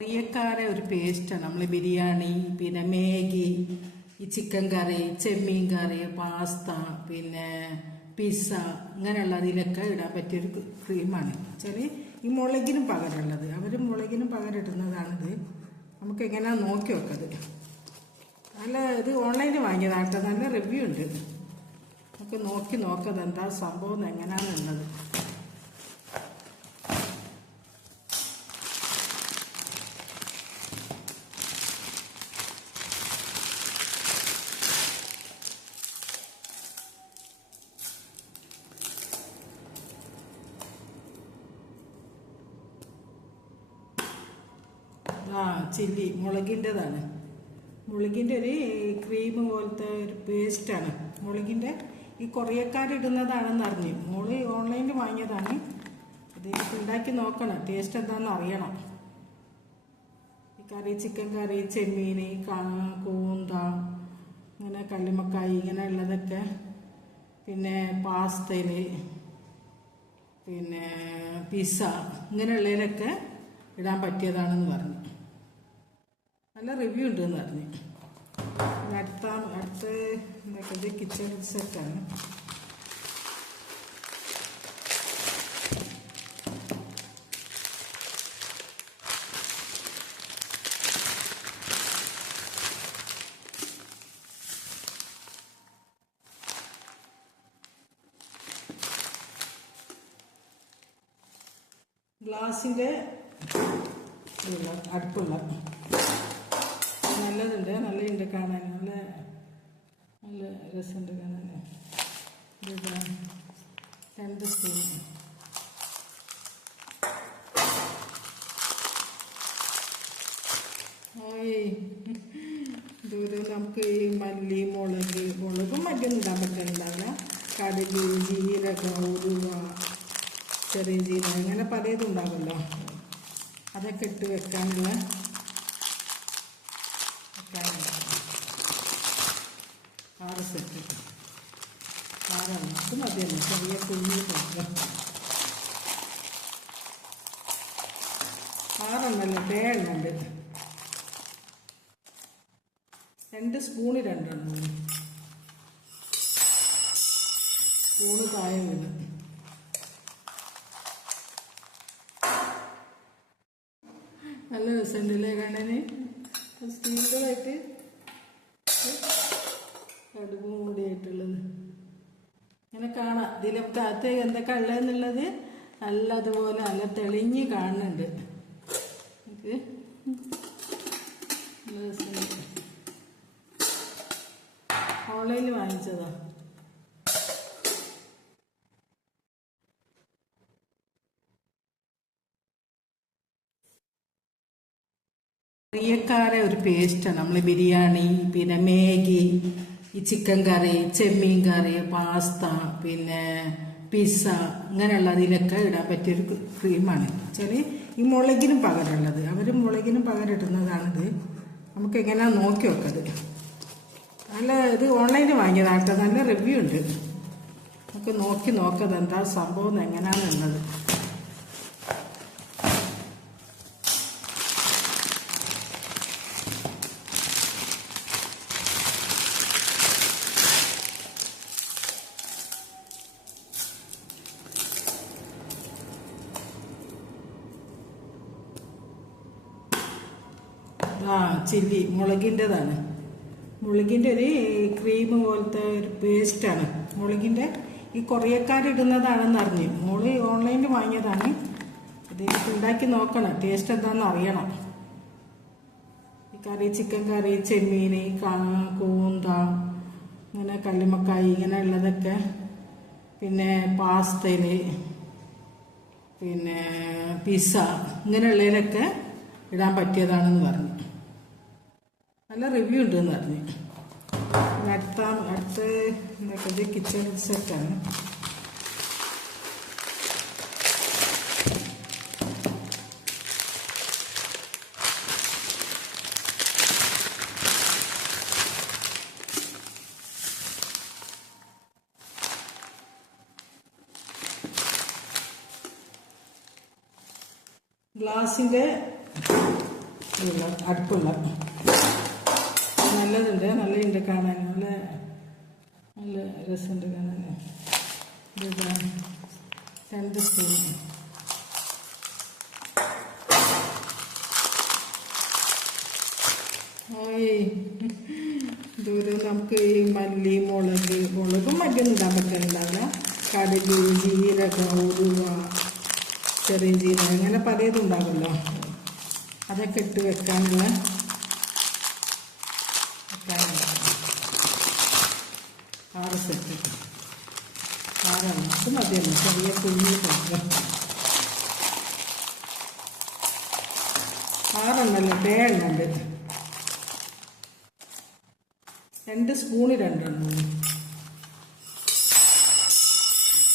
കൊറിയക്കാരെ ഒരു പേസ്റ്റാണ് നമ്മൾ ബിരിയാണി പിന്നെ മാഗി ഈ ചിക്കൻ കറി ചെമ്മീൻ കറി പാസ്ത പിന്നെ പിസ്സ ഇങ്ങനെയുള്ളതിലൊക്കെ ഇടാൻ പറ്റിയൊരു ക്രീമാണ് വെച്ചാൽ ഈ മുളകിനും പകരമുള്ളത്. അവർ മുളകിനും പകരം ഇടുന്നതാണിത്. നമുക്ക് എങ്ങനെയാ നോക്കി വെക്കത്? നല്ല ഇത് ഓൺലൈനിൽ വാങ്ങിയതാട്ടോ. നല്ല റിവ്യൂ ഉണ്ട്. നമുക്ക് നോക്കി നോക്കത് എന്താ സംഭവം? എങ്ങനെയാണെന്നുള്ളത് ആ ചില്ലി മുളകിന്റെതാണ്. മുളകിന്റെ ഒരു ക്രീം പോലത്തെ ഒരു പേസ്റ്റാണ് മുളകിന്റെ ഈ കൊറിയക്കാരിടുന്നതാണെന്ന് അറിഞ്ഞു മോൾ ഓൺലൈനിൽ വാങ്ങിയതാണ്. ഇത് ഉണ്ടാക്കി നോക്കണം. ടേസ്റ്റ് എന്താണെന്ന് അറിയണം. ഈ കറി ചിക്കൻ കറി ചെമ്മീൻ കൂന്ത ഇങ്ങനെ ഉള്ളതൊക്കെ. പിന്നെ പാസ്തയിൽ പിന്നെ പിസ്സ ഇങ്ങനെയുള്ളതിലൊക്കെ ഇടാൻ പറ്റിയതാണെന്ന് പറഞ്ഞു. നല്ല റിവ്യൂ ഉണ്ട് എന്ന് പറഞ്ഞു അടുത്ത അടുത്ത എന്താ കിച്ചൺ സെറ്റാണ് ഗ്ലാസിന്റെ അടുപ്പുള്ള നല്ലതുണ്ട്. നല്ലതുണ്ട് കാണാൻ. നല്ല നല്ല രസമുണ്ട് കാണാൻ. ഇതാ രണ്ട് സ്പൂൺ ഓയ്. ഇതുപോലെ നമുക്ക് ഈ മല്ലി മുളക് മുളകും മറ്റും ഇടാൻ പറ്റുന്നുണ്ടാവില്ല കടുക് ജീരകം ഉരുവ ചെറിയ ജീരകം അങ്ങനെ പലതും ഉണ്ടാവുമല്ലോ അതൊക്കെ ഇട്ട് വെക്കാനുള്ള ആറ് സെറ്റ് ആറെണ്ണം അത് മതിയല്ലോ. ചെറിയ കുഞ്ഞു പാത്രം ആറെണ്ണല്ല ഏഴെണ്ണുണ്ട് രണ്ട് സ്പൂണ് രണ്ടെണ്ണം. സ്പൂണ് താഴെ വീണ് നല്ല രസമുണ്ടല്ലേ കണ്ണന് സ്റ്റീലറായിട്ട് കടുക് മൂടിയായിട്ടുള്ളത് ഇങ്ങനെ കാണാം. ഇതിലകത്ത് എന്തൊക്കെ ഉള്ളതെന്നുള്ളത് നല്ലതുപോലെ നല്ല തെളിഞ്ഞ് കാണുന്നുണ്ട്. ഓൺലൈനിൽ വാങ്ങിച്ചതാ. കൊറിയക്കാരെ ഒരു പേസ്റ്റാണ് നമ്മൾ ബിരിയാണി പിന്നെ മാഗി ഈ ചിക്കൻ കറി ചെമ്മീൻ കറി പാസ്ത പിന്നെ പിസ്സ ഇങ്ങനെയുള്ളതിലൊക്കെ ഇടാൻ പറ്റിയൊരു ക്രീമാണ് വെച്ചാൽ ഈ മുളകിനും പകരമുള്ളത് അവർ മുളകിനും പകരട്ടുന്നതാണിത് നമുക്ക് എങ്ങനെയാണ് നോക്കി വെക്കത് നല്ല ഇത് ഓൺലൈനിൽ വാങ്ങിയതാട്ടോ നല്ല റിവ്യൂ ഉണ്ട്. നമുക്ക് നോക്കി നോക്കത് എന്താ സംഭവം എങ്ങനെയാണെന്നുള്ളത് ആ ചില്ലി മുളകിന്റെതാണ്. മുളകിന്റെ ഒരു ക്രീം പോലത്തെ ഒരു പേസ്റ്റാണ് മുളകിന്റെ ഈ കൊറിയക്കാരിടുന്നതാണെന്ന് അറിഞ്ഞു. മോൾ ഓൺലൈനിൽ വാങ്ങിയതാണ്. ഇത് ഉണ്ടാക്കി നോക്കണം. ടേസ്റ്റ് എന്താണെന്ന് അറിയണം. ഈ കറി ചിക്കൻ കറി ചെമ്മീൻ കൂന്ത അങ്ങനെ കല്ലുമക്കായി ഇങ്ങനെ ഉള്ളതൊക്കെ. പിന്നെ പാസ്തയിൽ പിന്നെ പിസ്സ ഇങ്ങനെയുള്ളതിലൊക്കെ ഇടാൻ പറ്റിയതാണെന്ന് പറഞ്ഞു. നല്ല റിവ്യൂ ഉണ്ടെന്ന് പറഞ്ഞു. അടുത്ത അടുത്ത എന്താ കിച്ചൺ സെറ്റാണ് ഗ്ലാസിന്റെ അടുപ്പുള്ള നല്ലതുണ്ട്. നല്ലതുണ്ട് കാണാൻ നല്ല നല്ല രസമുണ്ട് കാണാൻ രണ്ട് സ്പൂൺ ഓയ്. ദൂരം നമുക്ക് ഈ മല്ലി മുളക് മുളകും മറ്റൊന്നും ഇടാൻ പറ്റുന്നുണ്ടാവില്ല കടുക് ജീരകം ഉരുവ ചെറിയ ജീരകം അങ്ങനെ പലതും ഉണ്ടാകുമല്ലോ അതൊക്കെ ഇട്ട് വെക്കാനുള്ള ആറ് സെറ്റ് ആറെണ്ണം അത് മതിയല്ലോ. ചെറിയ കുഞ്ഞു പാത്രം ആറെണ്ണല്ലോ? രണ്ട് സ്പൂണ് രണ്ടെണ്ണം.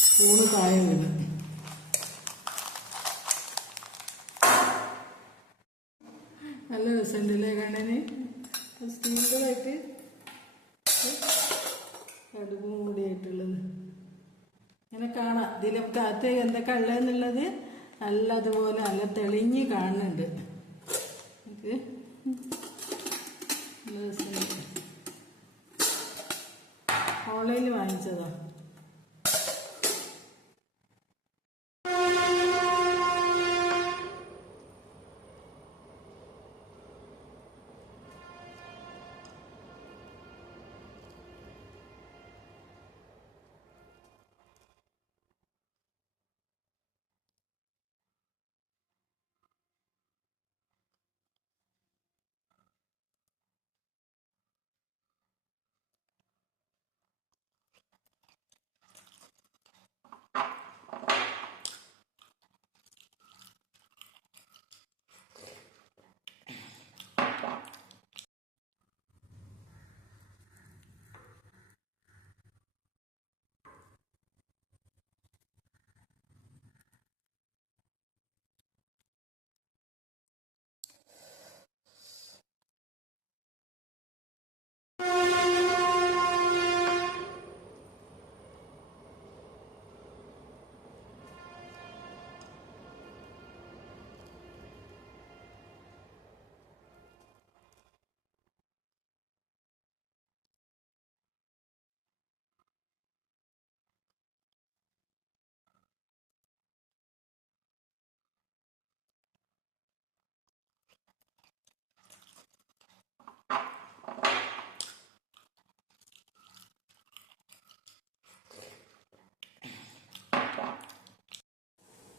സ്പൂണ് താഴെ വീണ് നല്ല രസമുണ്ടല്ലേ കണ്ണന്? സിമ്പിളായിട്ട് കടുക് മൂടിയായിട്ടുള്ളത് ഇങ്ങനെ കാണാം. ഇതിലൊക്കെ അകത്ത് എന്തൊക്കെ ഉള്ളതെന്നുള്ളത് നല്ലതുപോലെ നല്ല തെളിഞ്ഞ് കാണുന്നുണ്ട്.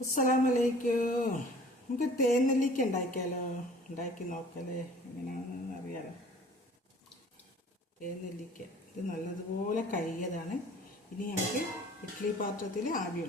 അസ്സലാമലൈക്കും. നമുക്ക് തേനെല്ലിക്ക ഉണ്ടാക്കിയാലോ? ഉണ്ടാക്കി നോക്കലേ. എങ്ങനെയാണെന്ന് അറിയാലോ. തേനെല്ലിക്ക. ഇത് നല്ലതുപോലെ കയ്യതാണ് ഇനി നമുക്ക് ഇഡ്ഡലി പാത്രത്തിൽ ആവി